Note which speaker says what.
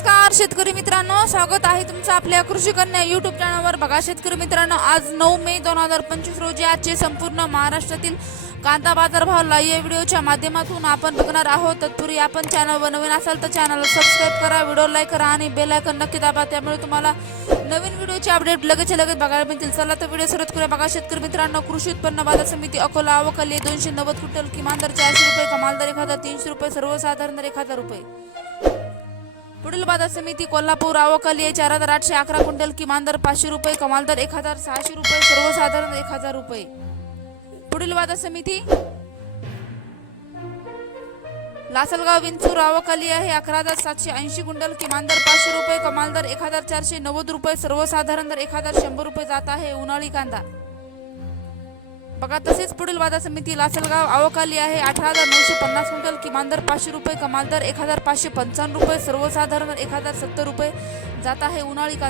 Speaker 1: नमस्कार शेतकरी मित्रांनो. स्वागत आहे तुमचं आपल्या कृषी कन्या युट्यूब चॅनलवर बघा शेतकरी मित्रांनो आज नऊ मे दोन हजार पंचवीस रोजी आजचे संपूर्ण महाराष्ट्रातील कांदा बाजारभावला या लाईव्ह व्हिडिओच्या माध्यमातून आपण बघणार आहोत. तत्पूर्वी आपण चॅनलवर नवीन असाल तर चॅनलला सबस्क्राईब करा व्हिडिओ लाईक करा आणि बेल आयकन नक्की दाबा. त्यामुळे तुम्हाला नवीन व्हिडिओचे अपडेट लगेच लगेच बघायला मिळतील. चला तर व्हिडिओ सुरुवात करूया. बघा शेतकरी मित्रांनो कृषी उत्पन्न बाजार समिती अकोला अवकाली दोनशे नव्वद क्विंटल किमान दर चारशे रुपये कमाल दर एक हजार तीनशे रुपये सर्वसाधारण दर एक हजार रुपये. पुढील बाजार समिती कोल्हापूर आवकाली आहे चार हजार आठशे अकरा क्विंटल किमान दर पाचशे रुपये कमाल दर एक हजार सहाशे रुपये सर्वसाधारण एक हजार रुपये. पुढील बाजार समिती? लासलगाव विंचूर आवकाली आहे अकरा हजार सातशे ऐंशी क्विंटल किमान दर पाचशे रुपये कमाल दर एक हजार चारशे नव्वद रुपये सर्वसाधारण दर एक हजार शंभर रुपये जात आहे उन्हाळी कांदा. बघा तसेच पुढील बाजार समिती लासलगाव आवकाली आहे. अठरा हजार नऊशे पन्नास क्विंटल किमान दर पाचशे रुपये कमाल दर एक हजार पाचशे पंचावन्न रुपये सर्वसाधारण एक हजार सत्तर रुपये जात आहे. उन्हाळी कांदा